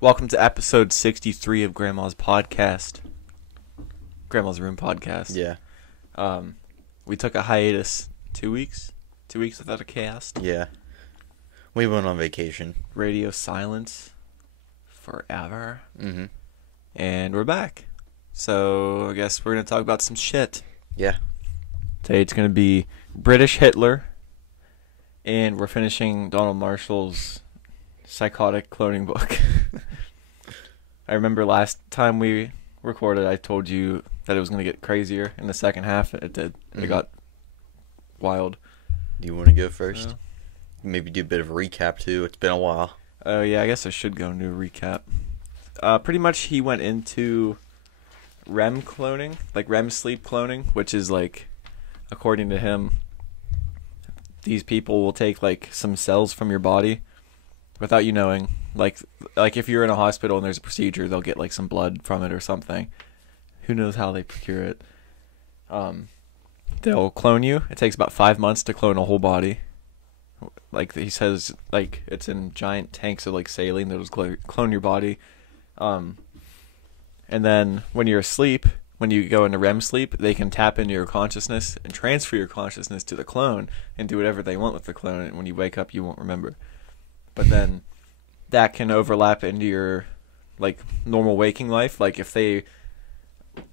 Welcome to episode 63 of Grandma's Podcast. Grandma's Room Podcast. Yeah. We took a hiatus 2 weeks? 2 weeks without a cast. Yeah. We went on vacation. Radio silence forever. Mm-hmm. And we're back. So I guess we're going to talk about some shit. Yeah. Today it's going to be British Hitler. And we're finishing Donald Marshall's psychotic cloning book. I remember last time we recorded, I told you that it was going to get crazier in the second half. It did. Mm-hmm. It got wild. Do you want to go first? Yeah. Maybe do a bit of a recap, too. It's been a while. Oh, yeah, I guess I should go into a recap. Pretty much he went into REM cloning, like REM sleep cloning, which is like, according to him, these people will take like some cells from your body without you knowing. Like if you're in a hospital and there's a procedure, they'll get like some blood from it or something. Who knows how they procure it? They'll clone you. It takes about 5 months to clone a whole body. Like he says, like it's in giant tanks of like saline that'll clone your body. And then when you're asleep, when you go into REM sleep, they can tap into your consciousness and transfer your consciousness to the clone and do whatever they want with the clone. And when you wake up, you won't remember. But then that can overlap into your like normal waking life. Like if a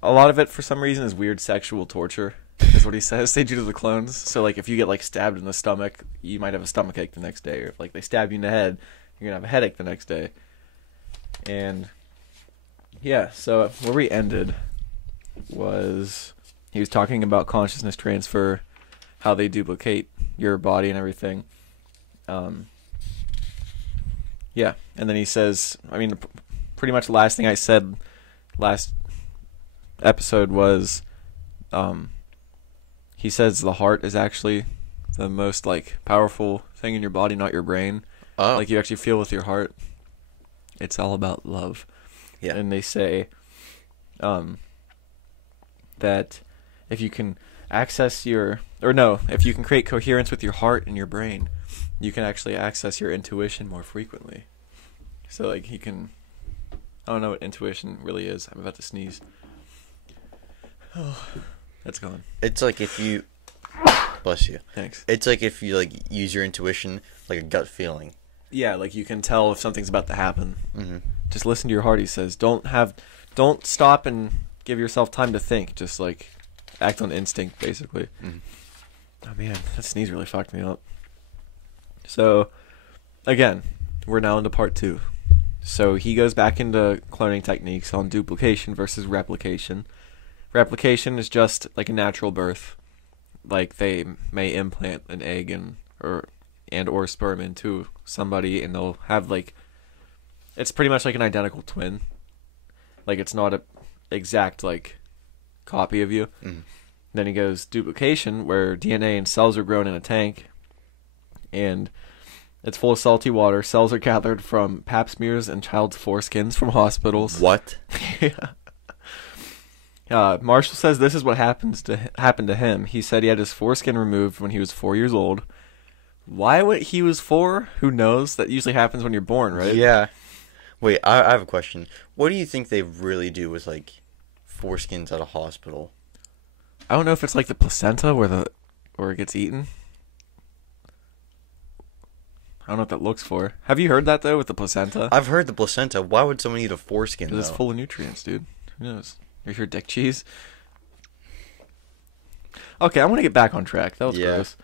lot of it for some reason is weird sexual torture, is what he says they do to the clones. So like if you get like stabbed in the stomach, you might have a stomachache the next day. Or if like they stab you in the head, you're gonna have a headache the next day. And yeah, so where we ended was he was talking about consciousness transfer, how they duplicate your body and everything. Yeah, and then he says, I mean, pretty much the last thing I said last episode was, he says the heart is actually the most like powerful thing in your body, not your brain. Oh. Like you actually feel with your heart. It's all about love. Yeah. And they say, that if you can access if you can create coherence with your heart and your brain, you can actually access your intuition more frequently. So like I don't know what intuition really is. I'm about to sneeze. Oh, that's gone. It's like if you... Bless you. Thanks. It's like if you like use your intuition, like a gut feeling. Yeah, like you can tell if something's about to happen. Mm-hmm. Just listen to your heart, he says. Don't stop and give yourself time to think. Just like act on instinct, basically. Mm-hmm. Oh man, that sneeze really fucked me up. So, again, we're now into part 2. So he goes back into cloning techniques on duplication versus replication. Replication is just like a natural birth. Like they may implant an egg or sperm into somebody, and they'll have like, it's pretty much like an identical twin. Like it's not a exact like copy of you. Mm-hmm. Then he goes duplication, where DNA and cells are grown in a tank, and it's full of salty water. Cells are gathered from pap smears and child's foreskins from hospitals. What? Yeah. Marshall says this is what happened to him. He said he had his foreskin removed when he was 4 years old. Why would he was 4? Who knows? That usually happens when you're born, right? Yeah. Wait, I have a question. What do you think they really do with like foreskins at a hospital? I don't know if it's like the placenta where it gets eaten. I don't know what that looks for. Have you heard that though with the placenta? I've heard the placenta. Why would someone eat a foreskin though? It's full of nutrients, dude. Who knows? Here's your dick cheese. Okay, I want to get back on track. That was gross.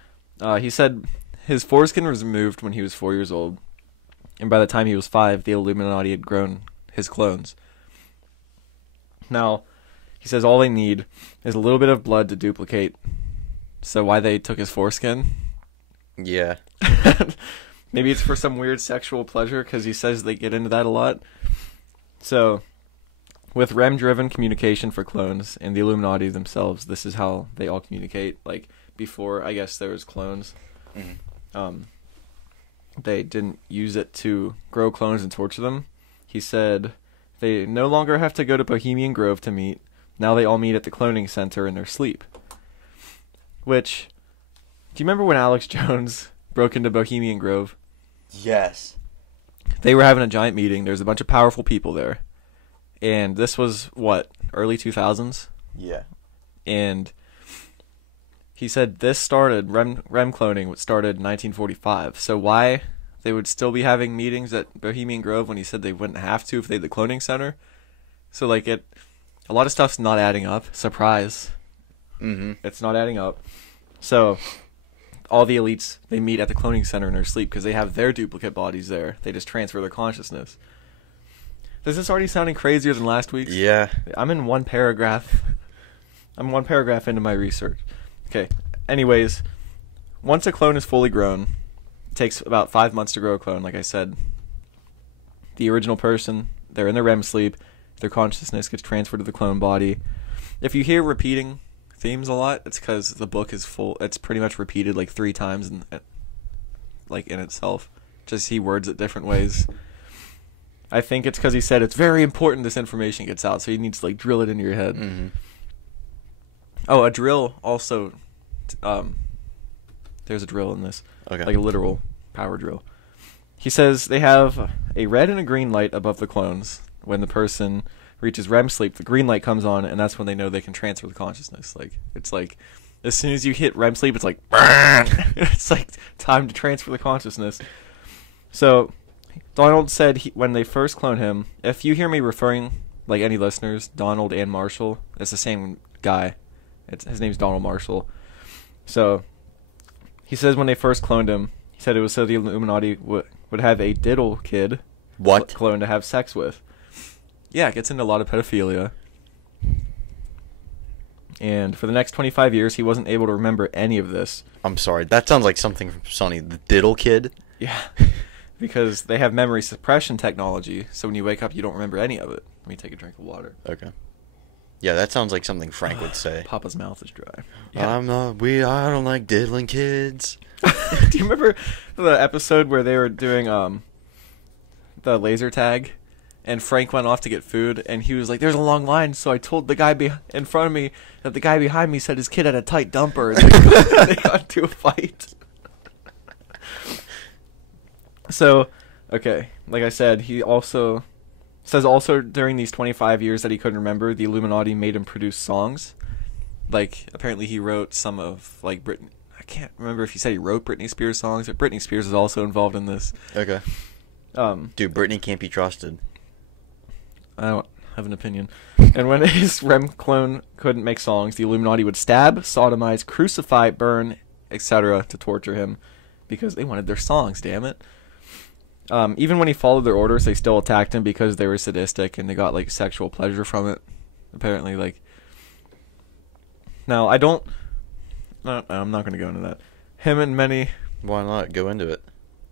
He said his foreskin was removed when he was 4 years old, and by the time he was 5, the Illuminati had grown his clones. Now, he says all they need is a little bit of blood to duplicate. So why they took his foreskin? Yeah. Maybe it's for some weird sexual pleasure, because he says they get into that a lot. So, with REM-driven communication for clones and the Illuminati themselves, this is how they all communicate. Like, before, I guess, there was clones. Mm-hmm. They didn't use it to grow clones and torture them. He said they no longer have to go to Bohemian Grove to meet. Now they all meet at the cloning center in their sleep. Which, do you remember when Alex Jones broke into Bohemian Grove? Yes. They were having a giant meeting. There's a bunch of powerful people there. And this was, what, early 2000s? Yeah. And he said this started, REM cloning started in 1945. So why they would still be having meetings at Bohemian Grove when he said they wouldn't have to if they had the cloning center? So, like, a lot of stuff's not adding up. Surprise. Mm-hmm. It's not adding up. So, all the elites, they meet at the cloning center in their sleep because they have their duplicate bodies there. They just transfer their consciousness. Is this already sounding crazier than last week's? Yeah. I'm in one paragraph. I'm one paragraph into my research. Okay. Anyways, once a clone is fully grown, it takes about 5 months to grow a clone, like I said. The original person, they're in their REM sleep. Their consciousness gets transferred to the clone body. If you hear repeating themes a lot, it's because the book is full. It's pretty much repeated like 3 times in itself. Just he words it different ways. I think it's because he said it's very important this information gets out, so he needs to like drill it into your head. Mm-hmm. Oh, a drill also. There's a drill in this. Okay. Like a literal power drill. He says they have a red and a green light above the clones. When the person reaches REM sleep, the green light comes on, and that's when they know they can transfer the consciousness. Like, it's like, as soon as you hit REM sleep, it's like, it's like time to transfer the consciousness. So, Donald said when they first cloned him, if you hear me referring, like any listeners, Donald and Marshall, it's the same guy. His name's Donald Marshall. So, he says when they first cloned him, he said it was so the Illuminati would have a diddle kid clone to have sex with. Yeah, it gets into a lot of pedophilia. And for the next 25 years, he wasn't able to remember any of this. I'm sorry. That sounds like something from Sonny. The Diddle Kid? Yeah. Because they have memory suppression technology, so when you wake up, you don't remember any of it. Let me take a drink of water. Okay. Yeah, that sounds like something Frank would say. Papa's mouth is dry. Yeah. I don't like diddling kids. Do you remember the episode where they were doing the laser tag? And Frank went off to get food, and he was like, there's a long line, so I told the guy in front of me that the guy behind me said his kid had a tight dumper, and they got into a fight. So, okay, like I said, he also says during these 25 years that he couldn't remember, the Illuminati made him produce songs. Like, apparently he wrote some of, like, I can't remember if he said he wrote Britney Spears songs, but Britney Spears is also involved in this. Okay. Dude, Britney can't be trusted. I don't have an opinion. And when his REM clone couldn't make songs, the Illuminati would stab, sodomize, crucify, burn, etc. to torture him because they wanted their songs, damn it. Even when he followed their orders, they still attacked him because they were sadistic and they got like sexual pleasure from it. Apparently, like. Now, I'm not going to go into that. Him and many. Why not? Go into it.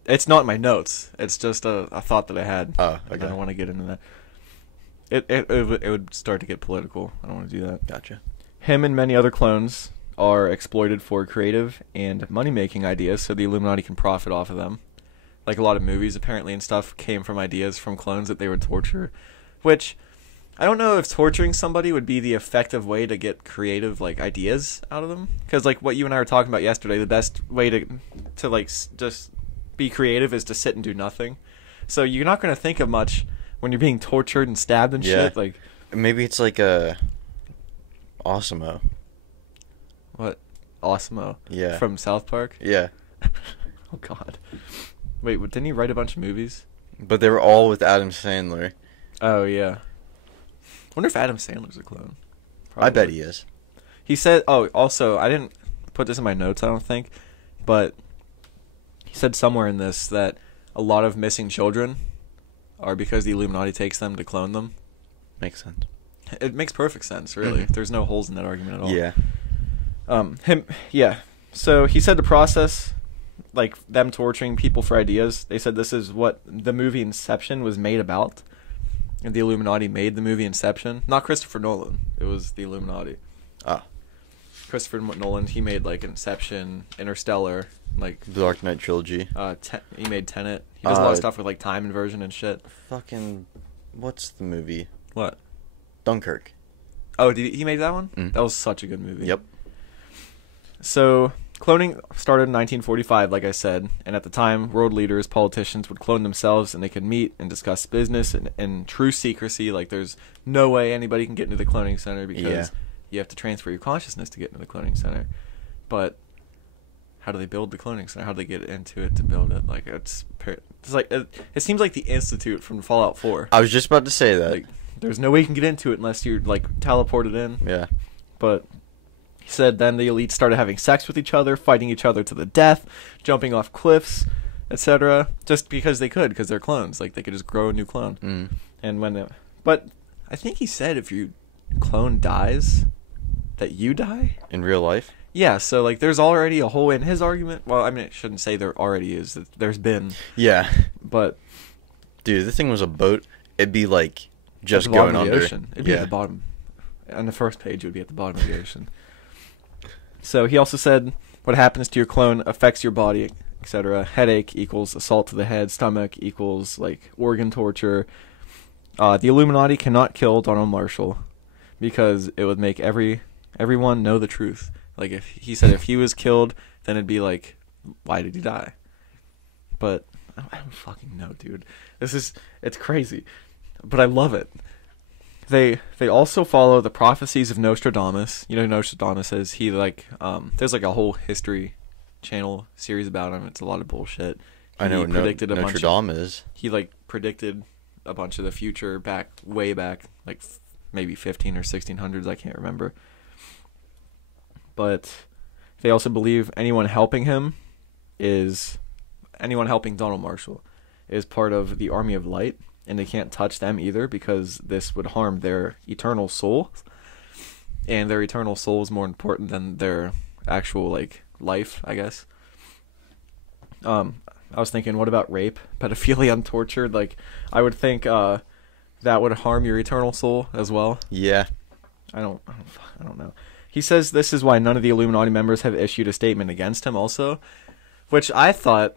It's not in my notes. It's just a thought that I had. Oh, okay. I don't want to get into that. It would start to get political. I don't want to do that. Gotcha. Him and many other clones are exploited for creative and money-making ideas so the Illuminati can profit off of them. Like a lot of movies, apparently, and stuff came from ideas from clones that they would torture. Which, I don't know if torturing somebody would be the effective way to get creative, like, ideas out of them. Because, like, what you and I were talking about yesterday, the best way to like, just be creative is to sit and do nothing. So you're not going to think of much when you're being tortured and stabbed and shit. Like, maybe it's like a Osmo. What? Osmo? Yeah. From South Park? Yeah. Oh, God. Wait, didn't he write a bunch of movies? But they were all with Adam Sandler. Oh, yeah. I wonder if Adam Sandler's a clone. Probably. I bet he is. He said, oh, also, I didn't put this in my notes, I don't think, but he said somewhere in this that a lot of missing children are because the Illuminati takes them to clone them. Makes sense. It makes perfect sense, really. Mm-hmm. There's no holes in that argument at all. Yeah. Yeah. So he said the process, like them torturing people for ideas, they said this is what the movie Inception was made about. And the Illuminati made the movie Inception. Not Christopher Nolan. It was the Illuminati. Ah. Christopher Nolan, he made like Inception, Interstellar, like The Dark Knight trilogy. He made Tenet. He does a lot of stuff with like time inversion and shit. Fucking, what's the movie? What? Dunkirk. Oh, he made that one? Mm. That was such a good movie. Yep. So cloning started in 1945, like I said, and at the time, world leaders, politicians would clone themselves, and they could meet and discuss business in true secrecy. Like, there's no way anybody can get into the cloning center because you have to transfer your consciousness to get into the cloning center. But how do they build the cloning center? How do they get into it to build it? Like, it's like it seems like the Institute from Fallout 4. I was just about to say that. Like, there's no way you can get into it unless you're like teleported in. Yeah. But he said then the elites started having sex with each other, fighting each other to the death, jumping off cliffs, etc. Just because they could, because they're clones. Like, they could just grow a new clone. Mm. And but I think he said if your clone dies, that you die In real life? Yeah, so like there's already a hole in his argument. Well, I mean, I shouldn't say there already is. There's been. Yeah. But dude, if this thing was a boat, it'd be like just at the bottom going of the under. ocean. It'd be at the bottom. On the first page, it would be at the bottom of the ocean. So he also said what happens to your clone affects your body, etc. Headache equals assault to the head. Stomach equals like organ torture. The Illuminati cannot kill Donald Marshall because it would make everyone know the truth. Like, if he said if he was killed, then it'd be like, why did he die? But I don't fucking know, dude. It's crazy, but I love it. They also follow the prophecies of Nostradamus. You know who Nostradamus is? He there's like a whole History Channel series about him. It's a lot of bullshit. I know what Notre Dame is. He like predicted a bunch of the future way back, like maybe 15 or 1600s. I can't remember. But they also believe anyone helping Donald Marshall is part of the Army of Light, and they can't touch them either because this would harm their eternal soul, and their eternal soul is more important than their actual like life, I guess. I was thinking, what about rape, pedophilia, and torture? Like, I would think that would harm your eternal soul as well. Yeah. I don't know. He says this is why none of the Illuminati members have issued a statement against him also, which I thought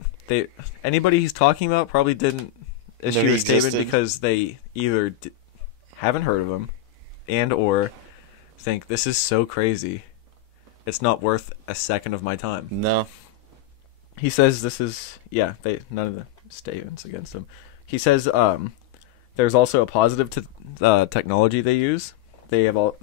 anybody he's talking about probably didn't issue a statement because they either haven't heard of him and or think this is so crazy, it's not worth a second of my time. No. He says this is, none of the statements against him. He says there's also a positive to technology they use. They have all,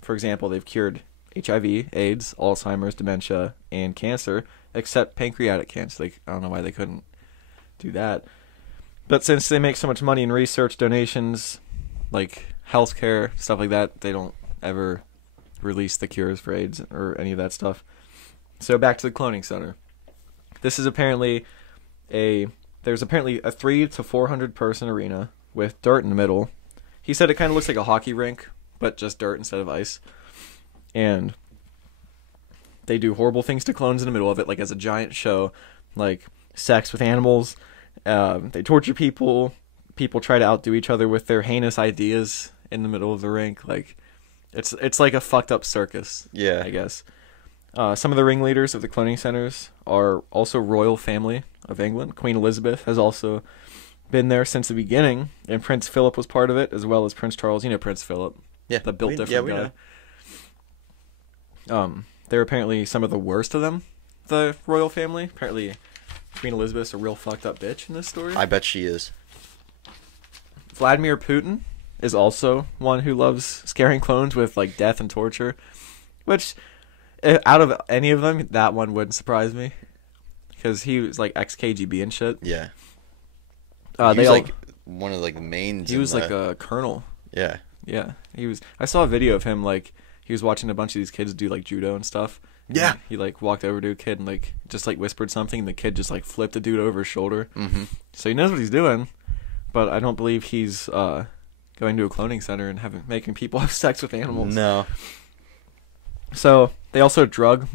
for example, they've cured HIV, AIDS, Alzheimer's, dementia, and cancer, except pancreatic cancer. I don't know why they couldn't do that. But since they make so much money in research, donations, like healthcare, stuff like that, they don't ever release the cures for AIDS or any of that stuff. So back to the cloning center. This is apparently there's apparently a 300 to 400 person arena with dirt in the middle. He said it kind of looks like a hockey rink, but just dirt instead of ice. And they do horrible things to clones in the middle of it, like as a giant show, like sex with animals. They torture people. People try to outdo each other with their heinous ideas in the middle of the rink. Like, it's like a fucked up circus. Yeah, I guess. Some of the ringleaders of the cloning centers are also royal family of England. Queen Elizabeth has also been there since the beginning, and Prince Philip was part of it, as well as Prince Charles. You know Prince Philip. Yeah, the built different guy. Know. They're apparently some of the worst of them, the royal family. Apparently, Queen Elizabeth's a real fucked up bitch in this story. I bet she is. Vladimir Putin is also one who loves scaring clones with like death and torture, which out of any of them, that one wouldn't surprise me because he was like ex-KGB and shit. Yeah. He was like one of like the mains. He was like a colonel. Yeah. Yeah. He was. I saw a video of him like he was watching a bunch of these kids do like judo and stuff. And yeah. He like walked over to a kid and like just like whispered something, and the kid just like flipped the dude over his shoulder. Mm-hmm. So he knows what he's doing, but I don't believe he's going to a cloning center and making people have sex with animals. No. So they also drug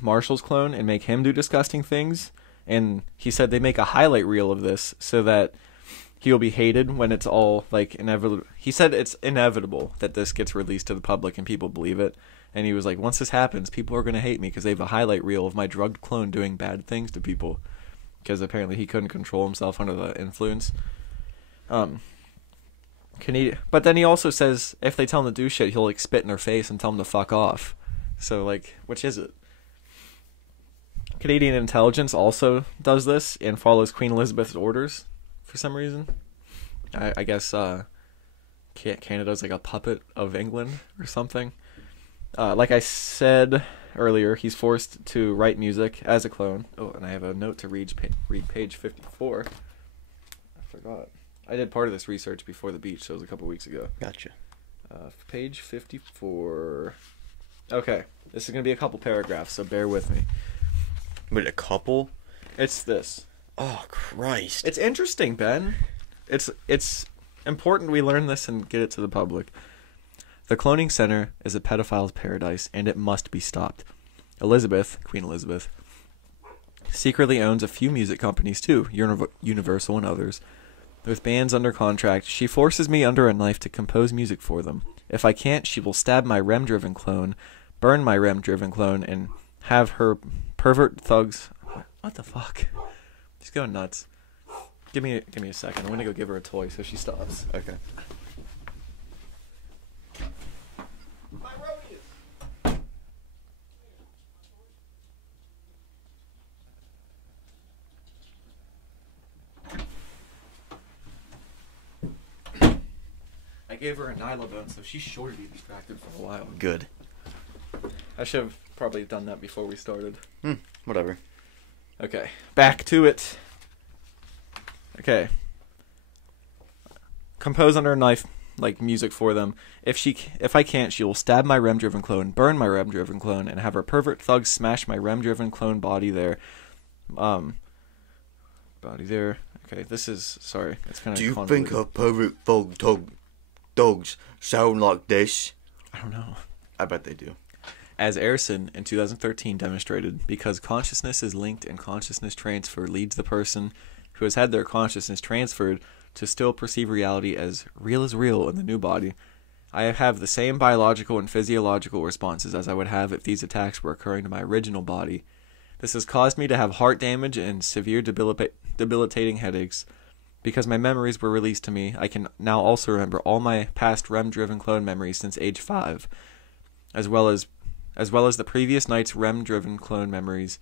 Marshall's clone and make him do disgusting things. And he said they make a highlight reel of this so that he'll be hated when it's all like inevitable. He said it's inevitable that this gets released to the public and people believe it. And he was like, once this happens, people are going to hate me because they have a highlight reel of my drugged clone doing bad things to people. Because apparently he couldn't control himself under the influence. But then he also says if they tell him to do shit, he'll like spit in their face and tell them to fuck off. So like, which is it? Canadian intelligence also does this and follows Queen Elizabeth's orders for some reason. I guess Canada's like a puppet of England or something. Like I said earlier, he's forced to write music as a clone. Oh, and I have a note to read page 54. I forgot. I did part of this research before the beach, so it was a couple weeks ago. Gotcha. Page 54. Okay, this is going to be a couple paragraphs, so bear with me. Wait, a couple? It's this. Oh, Christ. It's interesting, Ben. It's important we learn this and get it to the public. The cloning center is a pedophile's paradise, and it must be stopped. Elizabeth, Queen Elizabeth, secretly owns a few music companies too, Universal and others. With bands under contract, she forces me under a knife to compose music for them. If I can't, she will stab my REM-driven clone, burn my REM-driven clone, and have her pervert thugs... What the fuck? She's going nuts. Give me a second. I'm gonna go give her a toy so she stops. Okay. My Rodius! I gave her a Nyla bone, so she's sure to be distracted for a while. Good. I should have probably done that before we started. Whatever. Okay, back to it. Okay. Compose under a knife, like music for them. If I can't, she will stab my REM-driven clone, burn my REM-driven clone, and have her pervert thugs smash my REM-driven clone body there. Body there. Okay, this is... Sorry, it's kind of... Do you think her pervert thugs sound like this? I don't know. I bet they do. As Erison in 2013 demonstrated, because consciousness is linked and consciousness transfer leads the person who has had their consciousness transferred to still perceive reality as real in the new body. I have the same biological and physiological responses as I would have if these attacks were occurring to my original body. This has caused me to have heart damage and severe debilitating headaches. Because my memories were released to me, I can now also remember all my past REM-driven clone memories since age 5, as well as the previous night's REM-driven clone memories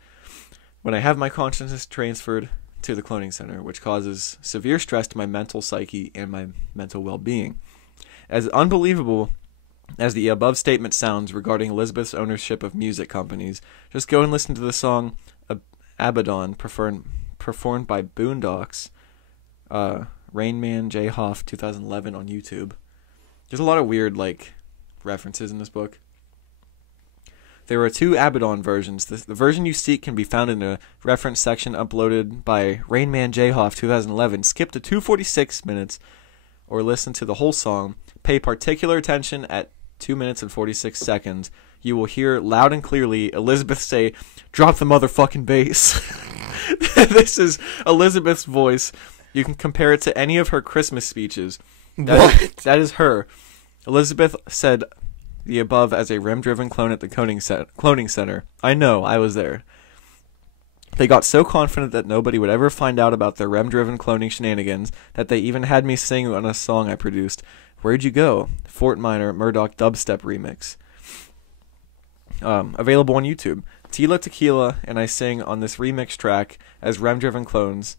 when I have my consciousness transferred to the cloning center, which causes severe stress to my mental psyche and my mental well-being. As unbelievable as the above statement sounds regarding Elizabeth's ownership of music companies, just go and listen to the song Abaddon performed by Boondocks, Rain Man J. Hoff 2011 on YouTube. There's a lot of weird references in this book. There are 2 Abaddon versions. The version you seek can be found in a reference section uploaded by Rain Man J. Hoff 2011. Skip to 2:46 minutes or listen to the whole song. Pay particular attention at 2 minutes and 46 seconds. You will hear loud and clearly Elizabeth say, "Drop the motherfucking bass." This is Elizabeth's voice. You can compare it to any of her Christmas speeches. That is her. Elizabeth said the above as a REM-driven clone at the cloning center. I know, I was there. They got so confident that nobody would ever find out about their REM-driven cloning shenanigans that they even had me sing on a song I produced. Where'd You Go? Fort Minor Murdoch dubstep remix. Available on YouTube. Tila Tequila and I sing on this remix track as REM-driven clones.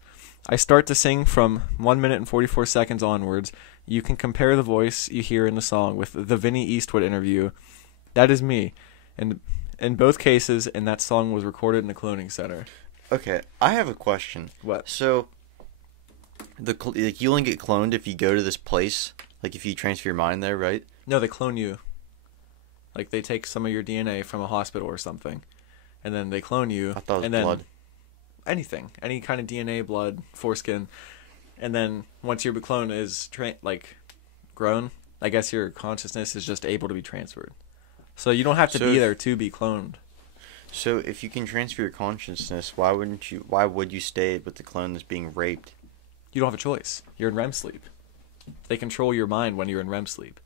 I start to sing from 1 minute and 44 seconds onwards. You can compare the voice you hear in the song with the Vinnie Eastwood interview. That is me. And in both cases, and that song was recorded in the cloning center. Okay, I have a question. What? So, you only get cloned if you go to this place? Like, if you transfer your mind there, right? No, they clone you. Like, they take some of your DNA from a hospital or something, and then they clone you. I thought it was and then blood. Anything. Any kind of DNA, blood, foreskin. And then once your clone is grown, I guess your consciousness is just able to be transferred. So you don't have to be there to be cloned. So if you can transfer your consciousness, why would you stay with the clone that's being raped? You don't have a choice. You're in REM sleep. They control your mind when you're in REM sleep.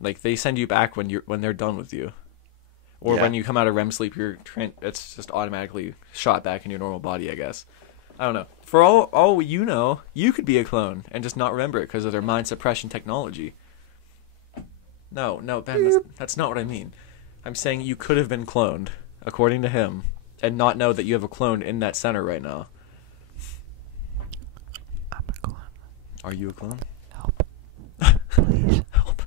Like, they send you back when they're done with you. Or when you come out of REM sleep, it's just automatically shot back in your normal body, I guess. I don't know. For all you know, you could be a clone and just not remember it because of their mind suppression technology. No, Ben, that's not what I mean. I'm saying you could have been cloned, according to him, and not know that you have a clone in that center right now. I'm a clone. Are you a clone? Help. Please. Help.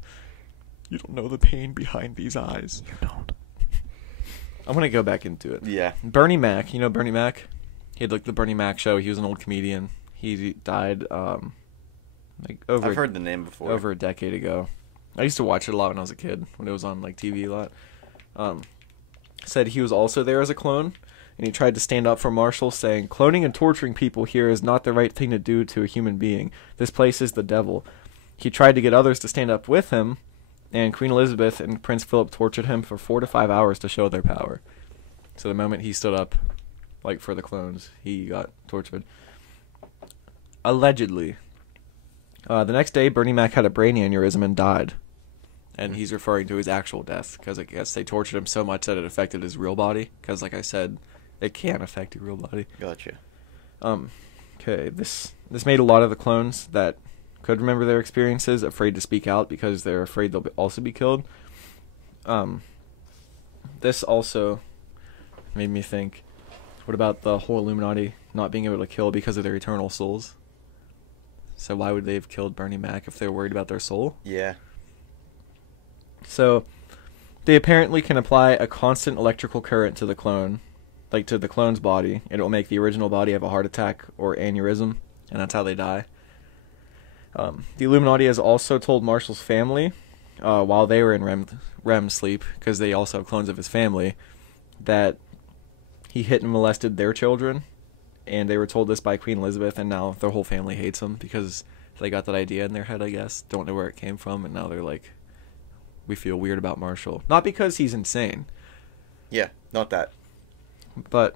You don't know the pain behind these eyes. You don't. I'm going to go back into it. Yeah. Bernie Mac. You know Bernie Mac? He had, like, the Bernie Mac show. He was an old comedian. He died, like, I've heard the name before. over a decade ago. I used to watch it a lot when I was a kid, when it was on, like, TV a lot. Said he was also there as a clone, and he tried to stand up for Marshall, saying, "Cloning and torturing people here is not the right thing to do to a human being. This place is the devil." He tried to get others to stand up with him, and Queen Elizabeth and Prince Philip tortured him for 4 to 5 hours to show their power. So the moment he stood up, like, for the clones, he got tortured. Allegedly. The next day, Bernie Mac had a brain aneurysm and died. And he's referring to his actual death, because I guess they tortured him so much that it affected his real body. Because, like I said, it can affect your real body. Gotcha. Okay, this made a lot of the clones that could remember their experiences afraid to speak out because they're afraid they'll also be killed. This also made me think, what about the whole Illuminati not being able to kill because of their eternal souls? So why would they have killed Bernie Mac if they were worried about their soul? Yeah. So they apparently can apply a constant electrical current to the clone, like to the clone's body, and it will make the original body have a heart attack or aneurysm, and that's how they die. The Illuminati has also told Marshall's family, while they were in REM sleep, because they also have clones of his family, that he hit and molested their children, and they were told this by Queen Elizabeth, and now their whole family hates him because they got that idea in their head, I guess. Don't know where it came from, and now they're like, we feel weird about Marshall. Not because he's insane. Yeah, not that. But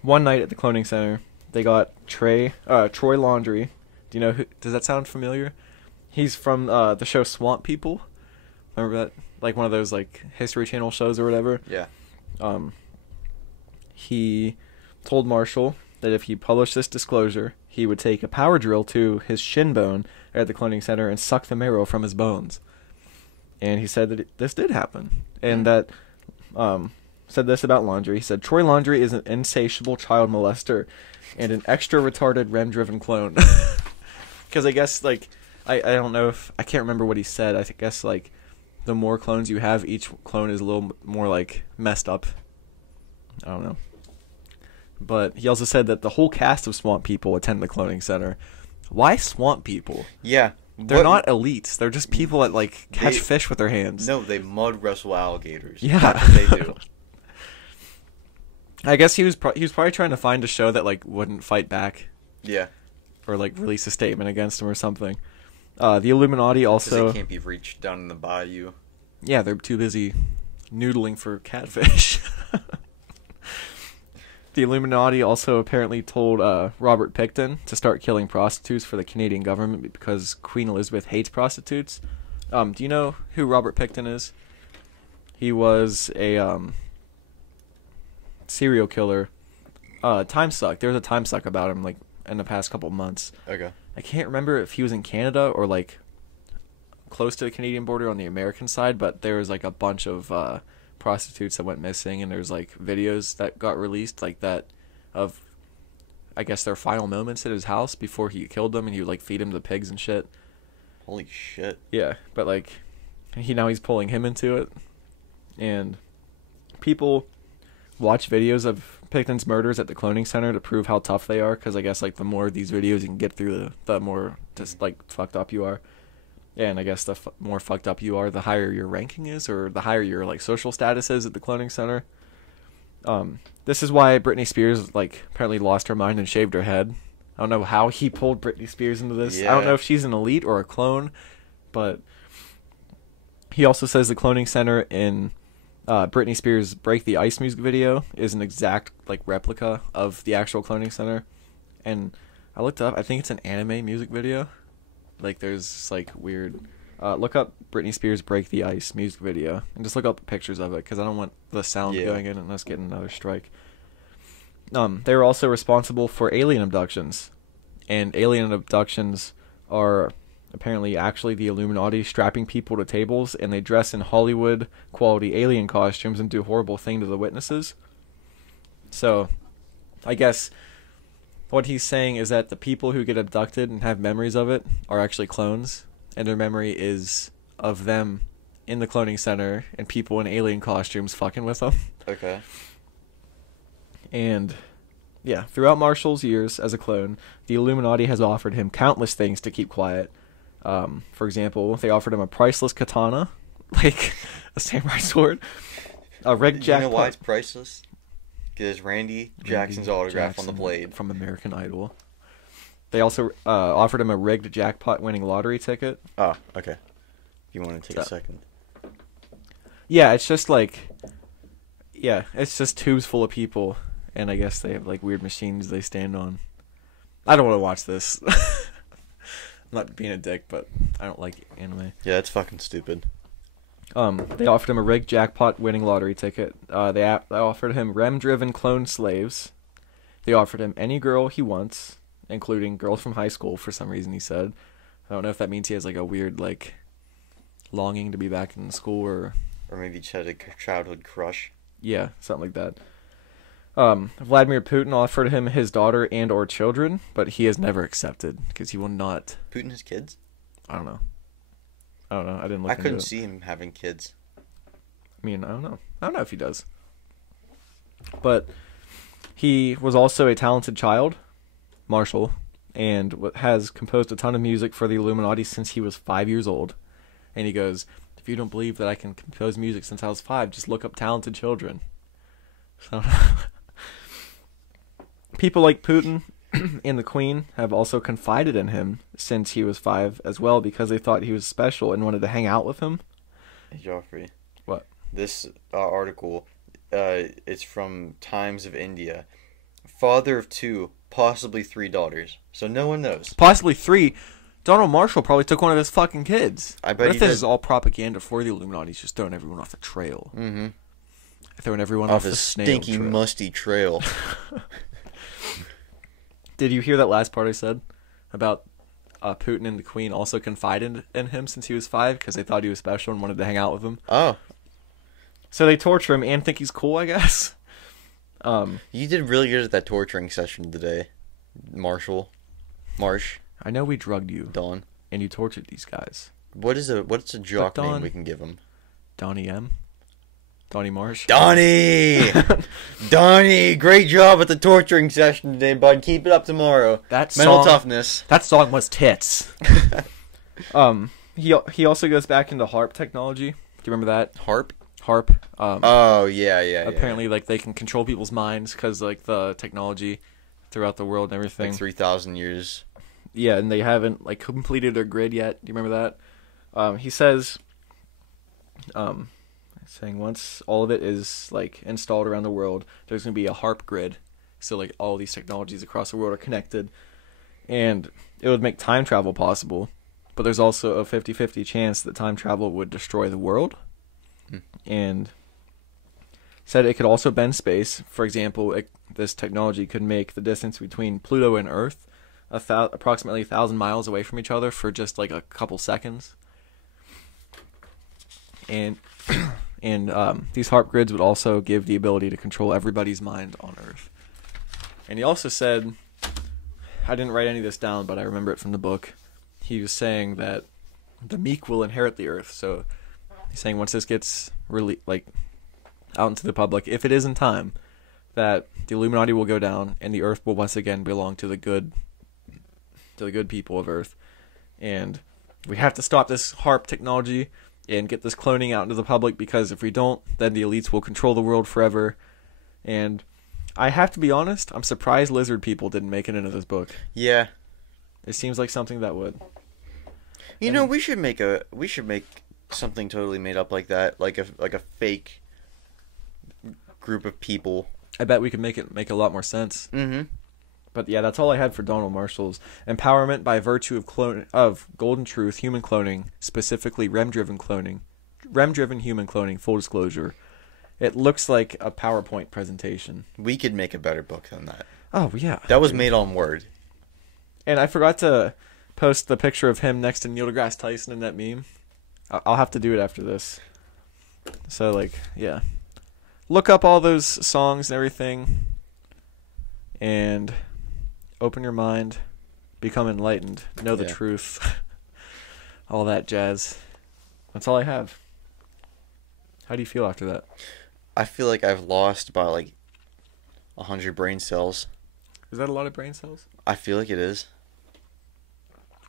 one night at the cloning center, they got Troy Laundrie. Do you know who? Does that sound familiar? He's from the show Swamp People. Remember that? Like one of those like History Channel shows or whatever. Yeah. He told Marshall that if he published this disclosure, he would take a power drill to his shin bone at the cloning center and suck the marrow from his bones. And he said that this did happen, and that said this about Laundrie. He said, "Troy Laundrie is an insatiable child molester and an extra retarded REM-driven clone." Because I guess, like, I don't know if, I can't remember what he said. I guess, like, the more clones you have, each clone is a little more, like, messed up. I don't know. But he also said that the whole cast of Swamp People attend the cloning center. Why Swamp People? Yeah. They're not elites. They're just people that, like, catch fish with their hands. No, they mud wrestle alligators. Yeah. That's what they do. I guess he was probably trying to find a show that, like, wouldn't fight back. Yeah. Or, like, release a statement against him or something. The Illuminati also... Because they can't be reached down in the bayou. Yeah, they're too busy noodling for catfish. The Illuminati also apparently told Robert Pickton to start killing prostitutes for the Canadian government because Queen Elizabeth hates prostitutes. Do you know who Robert Pickton is? He was a serial killer. Time suck. There was a time suck about him like in the past couple months. Okay. I can't remember if he was in Canada or like close to the Canadian border on the American side, but there was like a bunch of prostitutes that went missing, and there's like videos that got released like that of I guess their final moments at his house before he killed them, and he would like feed him to pigs and shit. Holy shit. Yeah, but like he's pulling him into it, and people watch videos of Pickton's murders at the cloning center to prove how tough they are, because I guess like the more of these videos you can get through, the more just like fucked up you are. And I guess the more fucked up you are, the higher your ranking is, or the higher your like social status is at the cloning center. This is why Britney Spears like apparently lost her mind and shaved her head. I don't know how he pulled Britney Spears into this. Yeah. I don't know if she's an elite or a clone, but he also says the cloning center in Britney Spears' "Break the Ice" music video is an exact like replica of the actual cloning center. And I looked up, I think it's an anime music video. Like there's like weird look up Britney Spears' "Break the Ice" music video and just look up pictures of it, because I don't want the sound going in and us getting another strike. They were also responsible for alien abductions, and alien abductions are apparently actually the Illuminati strapping people to tables, and they dress in Hollywood quality alien costumes and do horrible things to the witnesses. So, I guess what he's saying is that the people who get abducted and have memories of it are actually clones, and their memory is of them in the cloning center and people in alien costumes fucking with them. Okay. And yeah, throughout Marshall's years as a clone, the Illuminati has offered him countless things to keep quiet. For example, they offered him a priceless katana, like a samurai sword, a rigged jackpot. You know why it's priceless? Because Randy Jackson's autograph on the blade. From American Idol. They also offered him a rigged jackpot-winning lottery ticket. Oh, okay. If you want to take a second. Yeah, it's just like... Yeah, it's just tubes full of people, and I guess they have like weird machines they stand on. I don't want to watch this. I'm not being a dick, but I don't like anime. Yeah, it's fucking stupid. They offered him a rigged jackpot-winning lottery ticket. They offered him REM-driven clone slaves. They offered him any girl he wants, including girls from high school. For some reason, he said. I don't know if that means he has like a weird like longing to be back in school, or maybe just had a childhood crush. Yeah, something like that. Vladimir Putin offered him his daughter and or children, but he has never accepted because he will not. Putin has kids? I don't know. I didn't look I into couldn't it. see him having kids. I mean, I don't know. I don't know if he does. But he was also a talented child, Marshall, and has composed a ton of music for the Illuminati since he was 5 years old. And he goes, if you don't believe that I can compose music since I was 5, just look up talented children. So, people like Putin and the Queen have also confided in him since he was 5 as well, because they thought he was special and wanted to hang out with him. Hey, Joffrey. What? This article, it's from Times of India. Father of 2, possibly 3 daughters. So no one knows. Possibly 3. Donald Marshall probably took one of his fucking kids. I bet what if this is all propaganda for the Illuminati? He's just throwing everyone off the trail. Mm-hmm. Throwing everyone off the stinky, musty trail. Did you hear that last part I said about Putin and the Queen also confided in him since he was 5 because they thought he was special and wanted to hang out with him? Oh. So they torture him and think he's cool, I guess. You did really good at that torturing session today, Marsh. I know we drugged you, Don, and you tortured these guys. What's a jock name we can give him? Donnie M. Donnie Marsh. Donnie! Donnie, great job at the torturing session today, bud. Keep it up tomorrow. Mental toughness. That song was tits. He also goes back into HARP technology. Do you remember that? HARP? HARP. Oh, yeah. Apparently, like, they can control people's minds because, like, the technology throughout the world and everything. Like 3,000 years. Yeah, and they haven't, like, completed their grid yet. Do you remember that? He says, saying once all of it is, like, installed around the world, there's going to be a HARP grid. So, like, all these technologies across the world are connected. And it would make time travel possible. But there's also a 50-50 chance that time travel would destroy the world. And said it could also bend space. For example, this technology could make the distance between Pluto and Earth approximately 1,000 miles away from each other for just like a couple seconds. And these HARP grids would also give the ability to control everybody's mind on Earth. And he also said, I didn't write any of this down, but I remember it from the book. He was saying that the meek will inherit the Earth. So he's saying once this gets really out into the public, if it is in time, that the Illuminati will go down and the Earth will once again belong to the good people of Earth. And we have to stop this HARP technology and get this cloning out into the public, because if we don't, then the elites will control the world forever. And I have to be honest, I'm surprised lizard people didn't make it into this book. Yeah. It seems like something that would. You know, we should make something totally made up like that, like a fake group of people. I bet we could make it make a lot more sense. Mm-hmm. But yeah, that's all I had for Donald Marshall's empowerment by virtue of golden truth, human cloning, specifically REM-driven human cloning. Full disclosure, it looks like a PowerPoint presentation. We could make a better book than that. Oh yeah, that was made on Word. And I forgot to post the picture of him next to Neil deGrasse Tyson in that meme. I'll have to do it after this. So, like, yeah. Look up all those songs and everything. and open your mind, become enlightened, know the Yeah. truth, all that jazz. That's all I have. How do you feel after that? I feel like I've lost about like 100 brain cells. Is that a lot of brain cells? I feel like it is.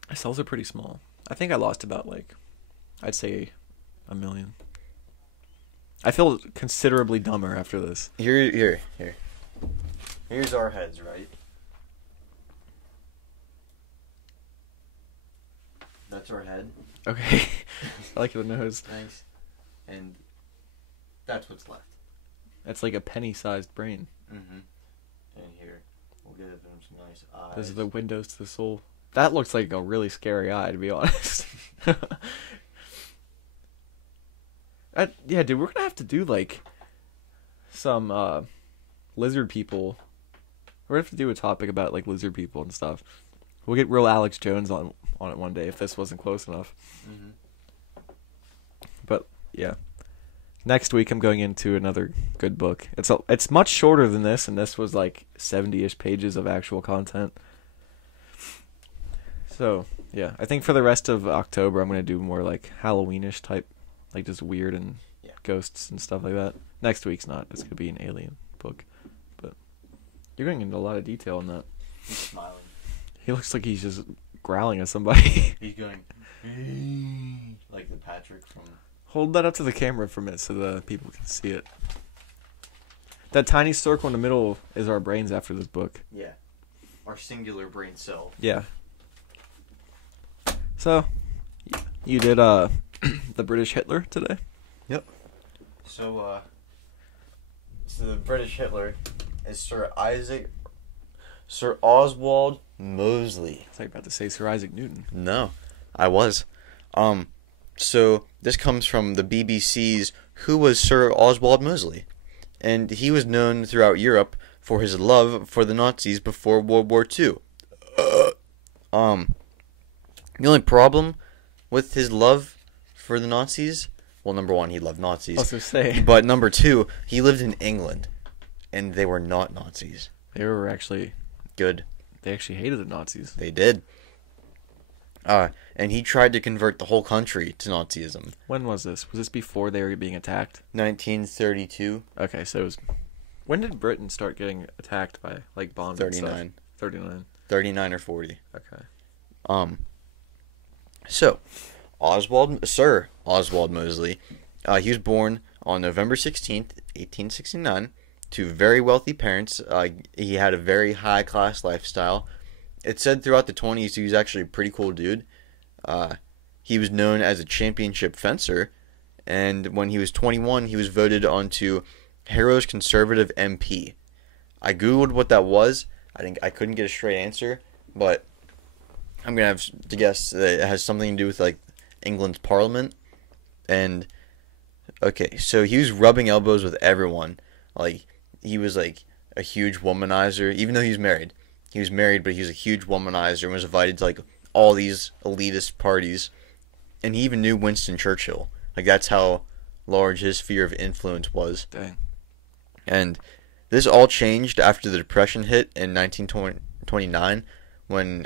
My cells are pretty small. I think I lost about like, I'd say 1 million. I feel considerably dumber after this. Here's our heads, right? That's our head. Okay. I like the nose. Thanks. And that's what's left. That's like a penny-sized brain. Mm-hmm. And here, we'll give them some nice eyes. Those are the windows to the soul. That looks like a really scary eye, to be honest. Yeah, dude, we're gonna have to do like some lizard people. We're gonna have to do a topic about like lizard people and stuff. We'll get real Alex Jones on it one day if this wasn't close enough. Mm-hmm. But yeah, next week I'm going into another good book. It's much shorter than this, and this was like 70-ish pages of actual content. So yeah, I think for the rest of October I'm gonna do more like Halloweenish type, like just weird and ghosts and stuff like that. Next week's not. It's gonna be an alien book, but you're going into a lot of detail on that. He's smiling. He looks like he's just growling at somebody. He's going like the Patrick from. Hold that up to the camera for a minute so the people can see it. That tiny circle in the middle is our brains after this book. Yeah. Our singular brain cell. Yeah. So, you did the British Hitler today? Yep. So the British Hitler is Sir Oswald Moseley. I thought you were about to say Sir Isaac Newton. No, I was. So this comes from the BBC's Who Was Sir Oswald Moseley? And he was known throughout Europe for his love for the Nazis before World War II. The only problem with his love for the Nazis, well, number one, he loved Nazis. I was going to say. But number two, he lived in England, and they were not Nazis. They were actually Good. They actually hated the Nazis. They did. And he tried to convert the whole country to Nazism. When was this? Was this before they were being attacked? 1932. Okay, so it was... When did Britain start getting attacked by, like, bombs and 39. stuff? 39. 39 or 40. Okay. So, Sir Oswald Moseley, he was born on November 16th, 1869, to very wealthy parents. He had a very high-class lifestyle. It said throughout the 20s he was actually a pretty cool dude. He was known as a championship fencer, and when he was 21, he was voted onto Harrow's Conservative MP. I googled what that was. I couldn't get a straight answer, but I'm gonna have to guess that it has something to do with like England's Parliament. And okay, so he was rubbing elbows with everyone. Like he was like a huge womanizer, even though he was married. He was married, but he was a huge womanizer and was invited to like all these elitist parties. And he even knew Winston Churchill. Like that's how large his sphere of influence was. Dang. And this all changed after the Depression hit in 1929, when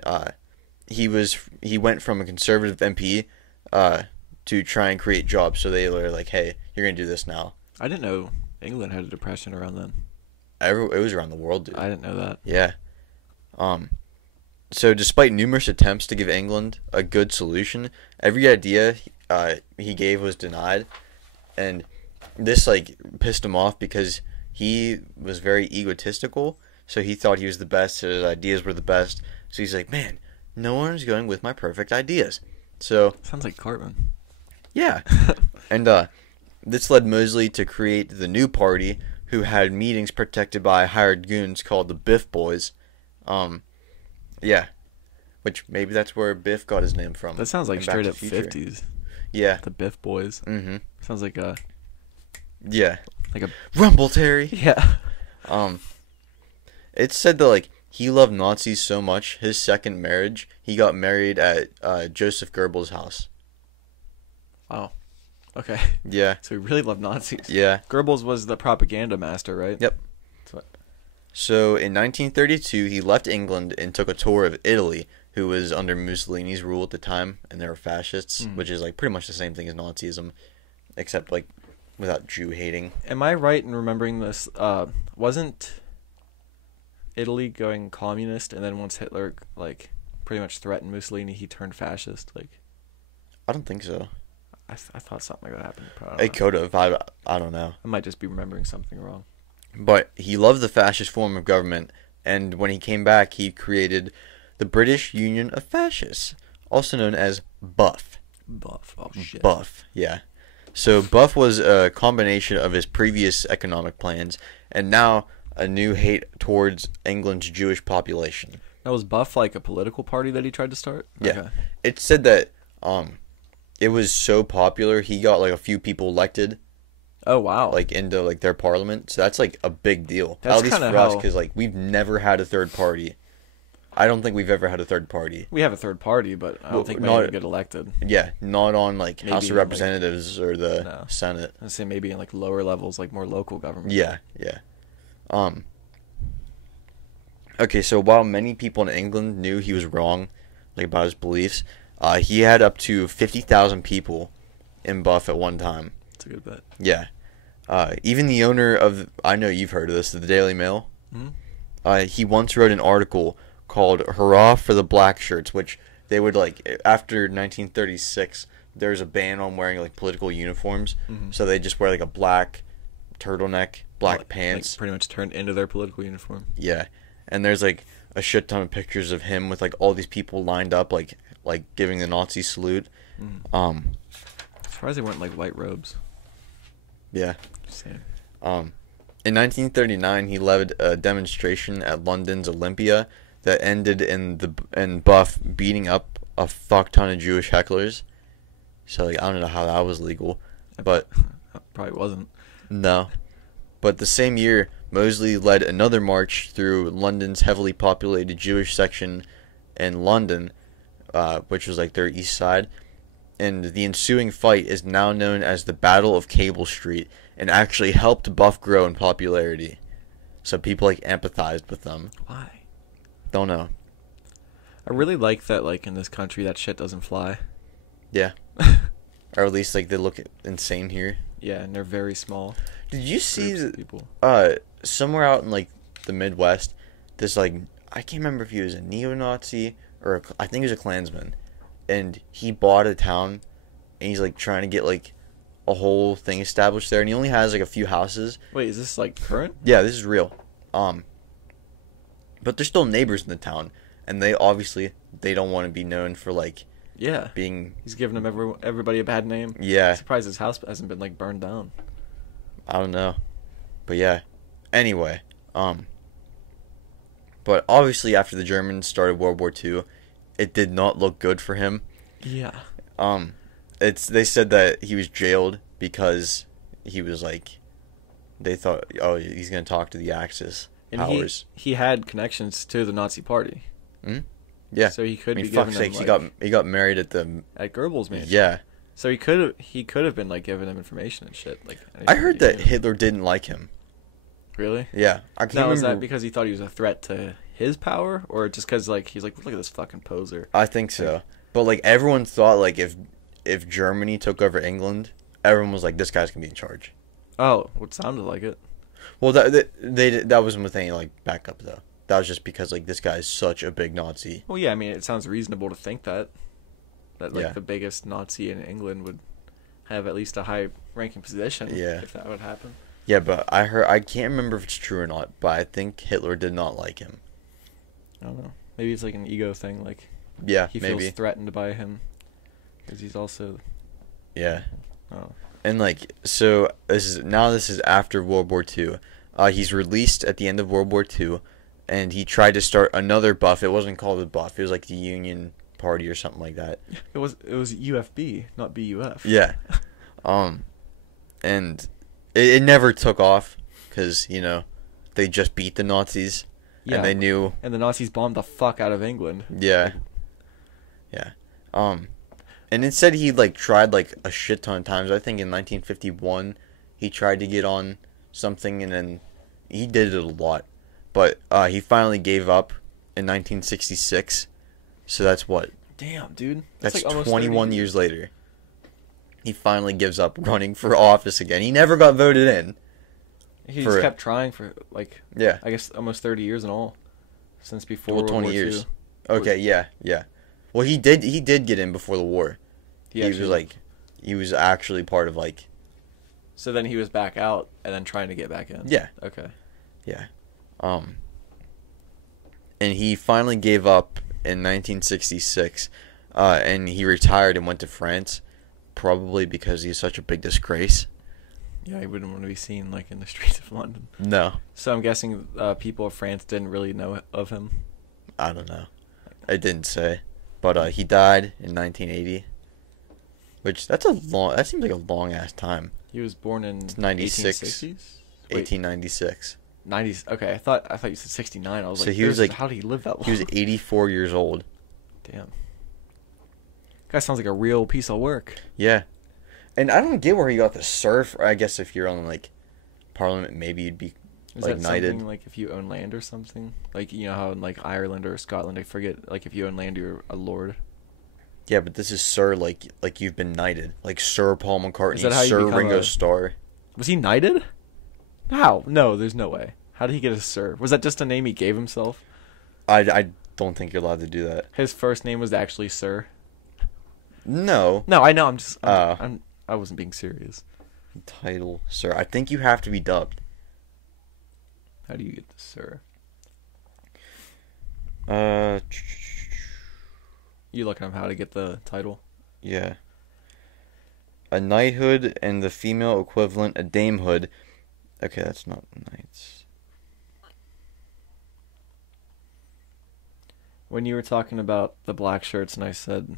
he went from a conservative MP to try and create jobs. So they were like, "Hey, you're gonna do this now." I didn't know England had a depression around then. It was around the world, dude. I didn't know that. Yeah. So despite numerous attempts to give England a good solution, every idea he gave was denied, and this like pissed him off because he was very egotistical. So he thought he was the best. His ideas were the best. So he's like, "Man, no one's going with my perfect ideas." So Sounds like Cartman. yeah, and this led Moseley to create the new party, who had meetings protected by hired goons called the Biff Boys. Yeah, which maybe that's where Biff got his name from. That sounds like in Back straight to up the Future. 50s. Yeah. The Biff Boys. Mm-hmm. Sounds like a... Yeah. Like a... Rumble Terry. Yeah. It's said that like he loved Nazis so much, his second marriage, he got married at Joseph Goebbels' house. Wow. Okay. Yeah. So he really loved Nazis. Yeah. Goebbels was the propaganda master, right? Yep. That's what... So in 1932, he left England and took a tour of Italy, who was under Mussolini's rule at the time, and they were fascists, which is like pretty much the same thing as Nazism, except like without Jew hating. Am I right in remembering this? Wasn't Italy going communist, and then once Hitler like pretty much threatened Mussolini, he turned fascist? Like, I don't think so. I thought something like that happened. It could have. I don't know. I might just be remembering something wrong. But he loved the fascist form of government, and when he came back, he created the British Union of Fascists, also known as BUF. Buff. Oh shit. BUF, yeah. So BUF was a combination of his previous economic plans, and now a new hate towards England's Jewish population. Now, was Buff like a political party that he tried to start? Yeah. Okay. It said that it was so popular, he got like a few people elected. Oh wow! Like into like their parliament, so that's like a big deal. That's at least kinda for us, how- because like we've never had a third party. I don't think we've ever had a third party. We have a third party, but I don't Well, think not- many would get elected. Yeah, not on like Maybe House of in, like- Representatives or the No. Senate. I'd say maybe in like lower levels, like more local government. Yeah, yeah. Okay, so while many people in England knew he was wrong, like about his beliefs, he had up to 50,000 people in Buff at one time. That's a good bet. Yeah. Even the owner of, I know you've heard of this, the Daily Mail. Mhm. He once wrote an article called "Hurrah for the Black Shirts," which they would like after 1936. There's a ban on wearing like political uniforms, so they just wear like a black turtleneck, black pants. Like, pretty much turned into their political uniform. Yeah, and there's like a shit ton of pictures of him with like all these people lined up, like giving the Nazi salute. Surprised they weren't like white robes. Yeah. Just saying. In 1939, he led a demonstration at London's Olympia that ended in Buff beating up a fuck ton of Jewish hecklers. So like, I don't know how that was legal, but Probably wasn't. no. But the same year, Moseley led another march through London's heavily populated Jewish section in London, which was like their east side. And the ensuing fight is now known as the Battle of Cable Street, and actually helped Buff grow in popularity. So people like empathized with them. Why? Don't know. I really like that, like, in this country, that shit doesn't fly. Yeah. Or at least like they look insane here. Yeah, and they're very small. Did you see Groups of that people. somewhere out in like the Midwest, this like, I can't remember if he was a neo-Nazi or I think he was a Klansman, and he bought a town, and he's like trying to get like a whole thing established there, and he only has like a few houses. Wait, is this like current? Yeah, this is real. But they're still neighbors in the town, and they obviously they don't want to be known for like Yeah. being. He's giving everybody a bad name. Yeah, I'm surprised his house hasn't been like burned down. I don't know, but yeah. Anyway, but obviously after the Germans started World War II, it did not look good for him. Yeah. They said that he was jailed because he was like, they thought, oh, he's gonna talk to the Axis powers. He had connections to the Nazi Party. Yeah, So he could I mean, be fuck's giving sakes, them, he got married at the. at Goebbels' mansion. Yeah, So he could have been like giving them information and shit. Like I heard that anything. Hitler didn't like him. Really? Yeah, I can't Now, was that remember. because he thought he was a threat to his power, or just because like he's like, look at this fucking poser? I think so, but like everyone thought like if Germany took over England, everyone was like, this guy's gonna be in charge. Oh, what sounded like it? Well, that wasn't with any like backup though. That was just because like this guy is such a big Nazi. Well, yeah, I mean, it sounds reasonable to think that like Yeah. the biggest Nazi in England would have at least a high-ranking position. Yeah. If that would happen. Yeah, but I can't remember if it's true or not, but I think Hitler did not like him. I don't know. Maybe it's like an ego thing. Like Yeah, he maybe. feels threatened by him because he's also. Yeah. Oh. And like, so this is after World War II. He's released at the end of World War II, and he tried to start another Buff. It wasn't called the Buff. It was like the Union Party or something like that. It was UFB, not BUF. Yeah. And it never took off because, you know, they just beat the Nazis, Yeah. and they knew. And the Nazis bombed the fuck out of England. Yeah. Yeah. And it said he like tried like a shit ton of times. I think in 1951 he tried to get on something, and then he did it a lot. but he finally gave up in 1966. So that's what? Damn, dude. That's like almost 21 30 years later. He finally gives up running for office again. He never got voted in. He just kept trying for like Yeah. I guess almost 30 years in all. Since before Well, World 20 War years. II. Okay, yeah. Well, he did get in before the war. He was actually part of like. So then he was back out and then trying to get back in. Yeah. Okay. Yeah. And he finally gave up in 1966, and he retired and went to France, probably because he's such a big disgrace. Yeah, he wouldn't want to be seen like in the streets of London. No. So I'm guessing people of France didn't really know of him. I don't know. I didn't say, but he died in 1980, which that seems like a long ass time. He was born in 96. 1860s? 1896. 90s. Okay, I thought you said 69. I was So like, he was like, how did he live that long? He was 84 years old. Damn. Guy sounds like a real piece of work. Yeah. And I don't get where he got the surf. I guess if you're on like Parliament, maybe you'd be Is like that knighted. something like if you own land or something? Like, you know how in like Ireland or Scotland, I forget, like if you own land, you're a lord. Yeah, but this is Sir, like you've been knighted, like Sir Paul McCartney, Is that how you Sir become Ringo Starr. Was he knighted? How? No, there's no way. How did he get a Sir? Was that just a name he gave himself? I don't think you're allowed to do that. His first name was actually Sir. No. No, I know. I wasn't being serious. Title, Sir. I think you have to be dubbed. How do you get the Sir? You looking up how to get the title? Yeah. A knighthood and the female equivalent, a damehood. Okay, that's not knights. When you were talking about the black shirts and I said,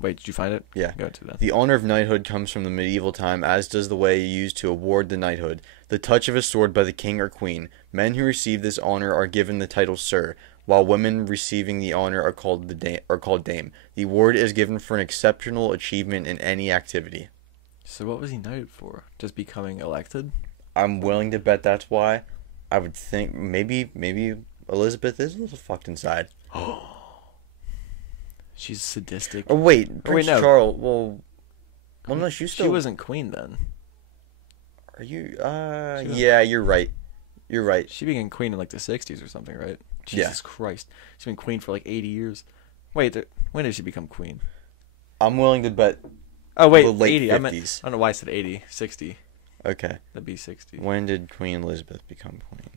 wait, did you find it? Yeah. Go to that. The honor of knighthood comes from the medieval time, as does the way used to award the knighthood. The touch of a sword by the king or queen. Men who receive this honor are given the title Sir, while women receiving the honor are called dame. The award is given for an exceptional achievement in any activity. So what was he knighted for? Just becoming elected? I'm willing to bet that's why. I would think maybe Elizabeth is a little fucked inside. She's sadistic. Oh wait, Prince no. Charles. Well, no, she wasn't queen then. Are you? Yeah, you're right. You're right. She became queen in like the 60s or something, right? Jesus Christ. She's been queen for like 80 years. Wait, when did she become queen? I'm willing to bet. Oh, wait, the late 80. 50s. I don't know why I said 80. 60. Okay. That'd be 60. When did Queen Elizabeth become queen?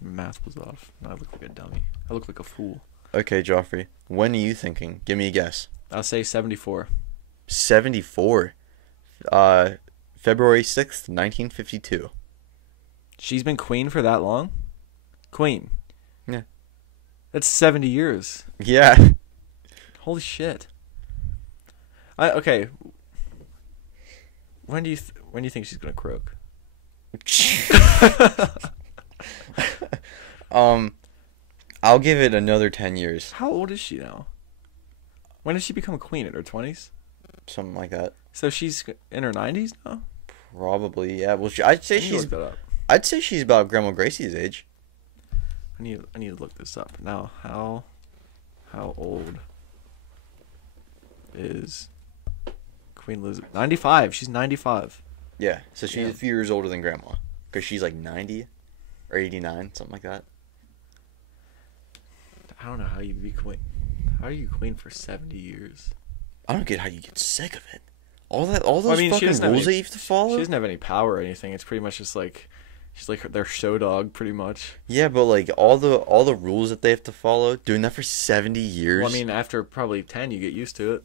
Math was off. Now I look like a dummy. I look like a fool. Okay, Joffrey. When are you thinking? Give me a guess. I'll say 74. 74. February 6th, 1952. She's been queen for that long? Queen. Yeah. That's 70 years. Yeah. Holy shit. Okay. When do you think she's gonna croak? I'll give it another 10 years. How old is she now? When did she become a queen? In her 20s? Something like that. So she's in her 90s now? Probably, yeah. Well, I'd say she's about Grandma Gracie's age. I need to look this up. Now, how old is Queen Elizabeth? 95. She's 95. Yeah, so she's a few years older than Grandma. Because she's like 90 or 89, something like that. I don't know how you'd be queen. How are you queen for 70 years? I don't get how you get sick of it. All those fucking rules that you have to follow? She doesn't have any power or anything. It's pretty much just like... She's like their show dog, pretty much. Yeah, but like all the rules that they have to follow, doing that for 70 years. Well, I mean, after probably 10, you get used to it.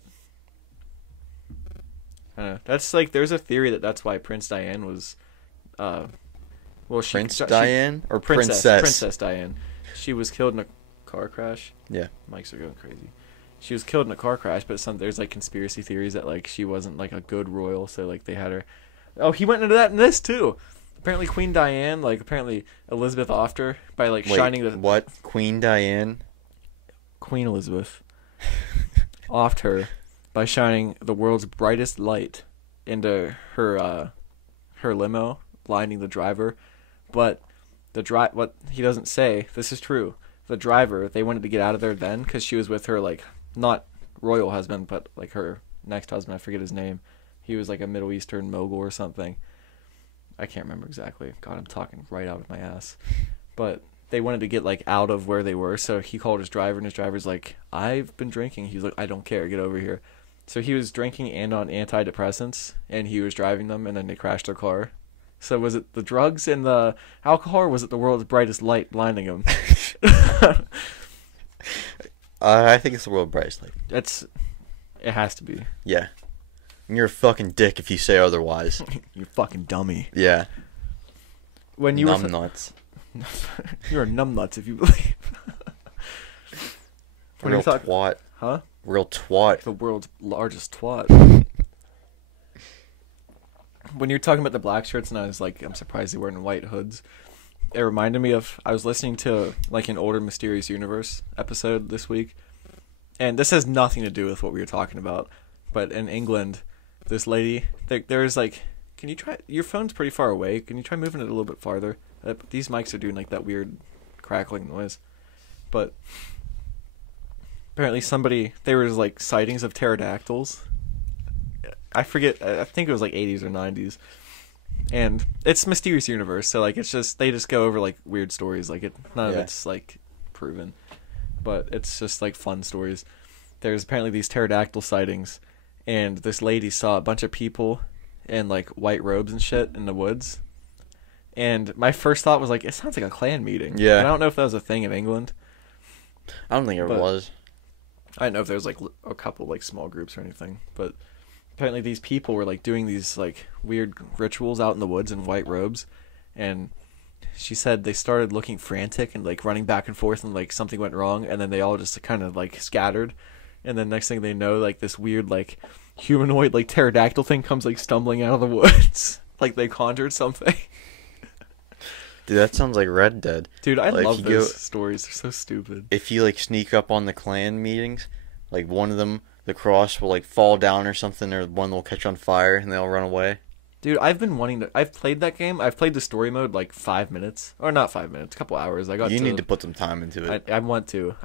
I don't know. That's like, there's a theory that's why Prince Diane was, Princess Diane. She was killed in a car crash. Yeah. Mics are going crazy. She was killed in a car crash, but there's like conspiracy theories that like she wasn't like a good royal, so like they had her. Oh, he went into that in this too. Apparently Queen Diane, like apparently Elizabeth offed her by like shining the... What? Queen Diane? Queen Elizabeth offed her by shining the world's brightest light into her limo, blinding the driver. But what he doesn't say, this is true. The driver, they wanted to get out of there then because she was with her, like, not royal husband, but, like, her next husband. I forget his name. He was, like, a Middle Eastern mogul or something. I can't remember exactly. God, I'm talking right out of my ass. But they wanted to get, like, out of where they were, so he called his driver, and his driver's like, I've been drinking. He's like, I don't care. Get over here. So he was drinking and on antidepressants, and he was driving them, and then they crashed their car. So was it the drugs and the alcohol, or was it the world's brightest light blinding him? I think it's the world's brightest light. It has to be. Yeah. You're a fucking dick if you say otherwise. You fucking dummy. Yeah. When you nuts. You're a numbnuts if you believe. Real twat. Huh? Real twat. The world's largest twat. When you're talking about the black shirts, and I was like, I'm surprised they weren't white hoods. It reminded me of, I was listening to like an older Mysterious Universe episode this week, and this has nothing to do with what we were talking about. But in England, this lady, there's like, can you try? Your phone's pretty far away. Can you try moving it a little bit farther? These mics are doing like that weird crackling noise. But apparently there was like sightings of pterodactyls. I forget. I think it was like 80s or 90s. And it's Mysterious Universe, so like it's just they just go over like weird stories. Like none of it's like proven, but it's just like fun stories. There's apparently these pterodactyl sightings, and this lady saw a bunch of people in like white robes and shit in the woods. And my first thought was like, it sounds like a clan meeting. Yeah. And I don't know if that was a thing in England. I don't think it was. I don't know if there was like a couple like small groups or anything, but apparently these people were like doing these like weird rituals out in the woods in white robes, and she said they started looking frantic and like running back and forth, and like something went wrong, and then they all just kind of like scattered, and then next thing they know, like this weird like humanoid like pterodactyl thing comes like stumbling out of the woods like they conjured something. Dude, that sounds like Red Dead. Dude, I love those stories. They're so stupid. If you like sneak up on the clan meetings, like one of them, the cross will like fall down or something, or one will catch on fire and they'll run away. Dude, I've played that game. I've played the story mode like 5 minutes, or not 5 minutes, a couple hours. You need to put some time into it. I want to.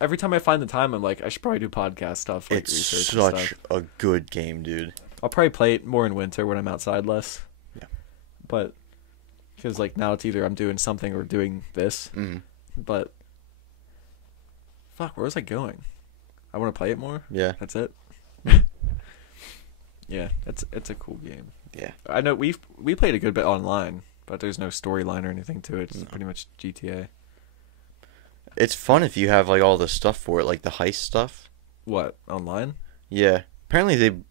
Every time I find the time, I'm like, I should probably do podcast stuff. Like it's research such and stuff. a good game, dude. I'll probably play it more in winter when I'm outside less. Yeah. But because like now it's either I'm doing something or doing this. Mm-hmm. But fuck, where was I going? I want to play it more. Yeah. That's it. Yeah, it's a cool game. Yeah. I know we played a good bit online, but there's no storyline or anything to it. It's pretty much GTA. It's fun if you have like all the stuff for it, like the heist stuff. What, online? Yeah. Apparently they made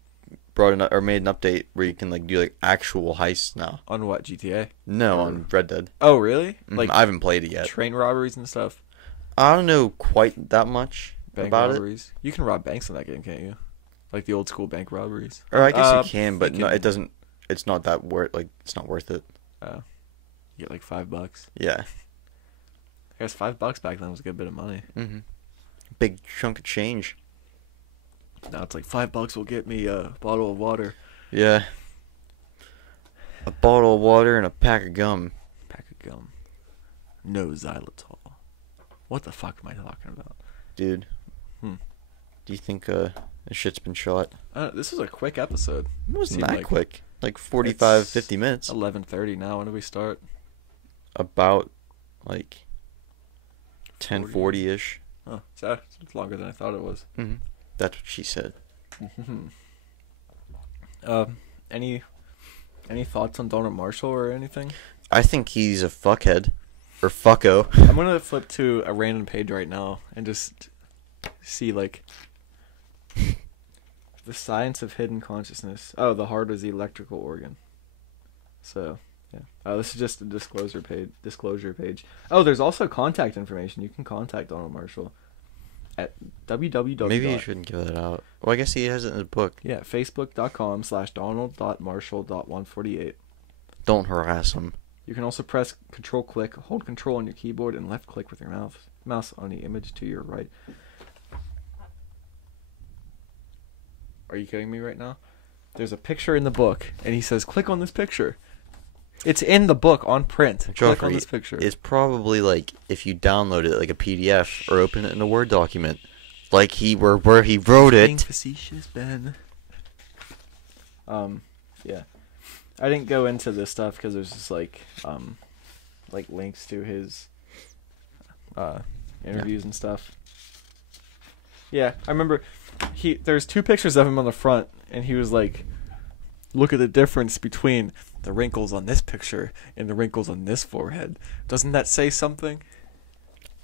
an update where you can like do like actual heists now. On what, GTA? No, on Red Dead. Oh, really? Like I haven't played it yet. Train robberies and stuff. I don't know quite that much about robberies. It. You can rob banks in that game, can't you? Like the old school bank robberies. Or I guess you can, but no, it doesn't. It's not that worth. Like it's not worth it. Oh, you get like $5. Yeah. I guess $5 back then was a good bit of money. Mm-hmm. Big chunk of change. Now it's like $5 will get me a bottle of water. Yeah. A bottle of water and a pack of gum. Pack of gum. No xylitol. What the fuck am I talking about? Dude. Do you think this shit's been shot? This is a quick episode. It wasn't that quick. Like 45, 50 minutes. 11:30 now. When do we start? About like 10:40-ish. Oh, it's longer than I thought it was. Mm-hmm. That's what she said. Any thoughts on Donald Marshall or anything? I think he's a fuckhead. Or fucko. I'm gonna flip to a random page right now and just see like the science of hidden consciousness. Oh, the heart is the electrical organ. So yeah. Oh, this is just a disclosure page. Oh, there's also contact information. You can contact Donald Marshall at www. Maybe you shouldn't give that out. Well, I guess he has it in his book. Yeah, facebook.com/donald.marshall.148. Don't harass him. You can also press Control-click, hold Control on your keyboard, and left-click with your mouse on the image to your right. Are you kidding me right now? There's a picture in the book, and he says, click on this picture. It's in the book on print. Click on Joffrey, this picture. it's probably like if you download it like a PDF or open it in a Word document, like where he wrote Being it. facetious, Ben. Yeah. I didn't go into this stuff because there's just like links to his interviews and stuff. Yeah, I remember there's 2 pictures of him on the front, and he was like, look at the difference between the wrinkles on this picture and the wrinkles on this forehead. Doesn't that say something?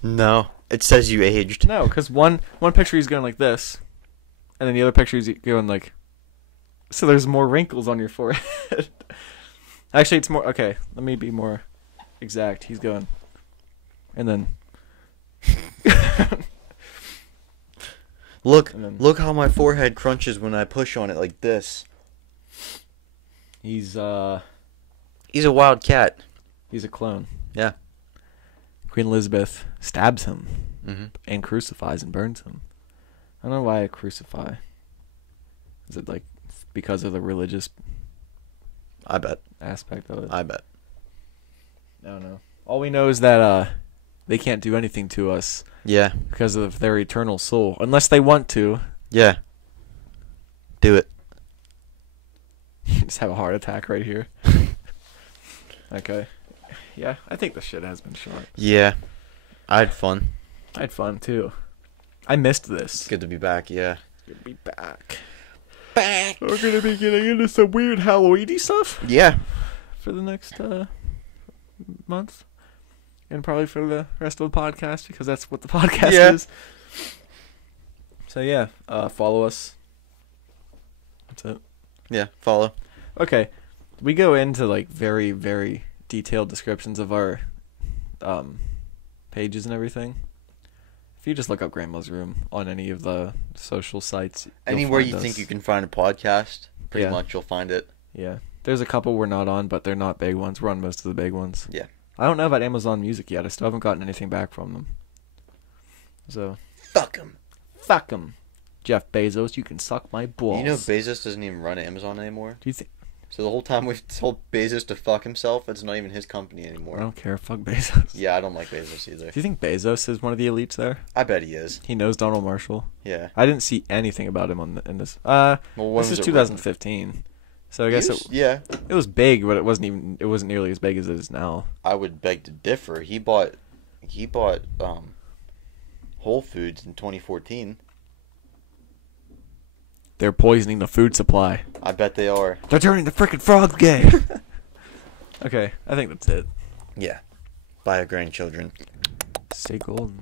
No, it says you aged. No, because one picture he's going like this, and then the other picture he's going like, so there's more wrinkles on your forehead. Actually, it's more, okay, let me be more exact. He's going, and then... Look how my forehead crunches when I push on it like this. He's a wild cat. He's a clone. Yeah. Queen Elizabeth stabs him Mm-hmm. and crucifies and burns him. I don't know why I crucify. Is it like because of the religious I bet. aspect of it? I bet. I don't know. All we know is that they can't do anything to us. Yeah. Because of their eternal soul. Unless they want to. Yeah. Do it. Just have a heart attack right here. Okay. Yeah, I think the shit has been shot. Yeah. I had fun. I had fun too. I missed this. It's good to be back, yeah. Good to be back. We're gonna be getting into some weird Halloween-y stuff. Yeah. For the next month. And probably for the rest of the podcast, because that's what the podcast is. So yeah, follow us. That's it. Yeah, follow. Okay. We go into like very, very detailed descriptions of our pages and everything. If you just look up Grandma's Room on any of the social sites, Anywhere you think you can find a podcast, pretty much you'll find it. Yeah. There's a couple we're not on, but they're not big ones. We're on most of the big ones. Yeah. I don't know about Amazon Music yet. I still haven't gotten anything back from them. So. Fuck him. Fuck him. Jeff Bezos, you can suck my balls. You know Bezos doesn't even run Amazon anymore? Do you think? So the whole time we've told Bezos to fuck himself, it's not even his company anymore. I don't care. Fuck Bezos. Yeah, I don't like Bezos either. Do you think Bezos is one of the elites there? I bet he is. He knows Donald Marshall. Yeah. I didn't see anything about him in this. Well, this is 2015. So I guess it was big, but it wasn't nearly as big as it is now. I would beg to differ. He bought Whole Foods in 2014. They're poisoning the food supply. I bet they are. They're turning the frickin' frogs gay. Okay, I think that's it. Yeah. Buy your grandchildren. Stay golden.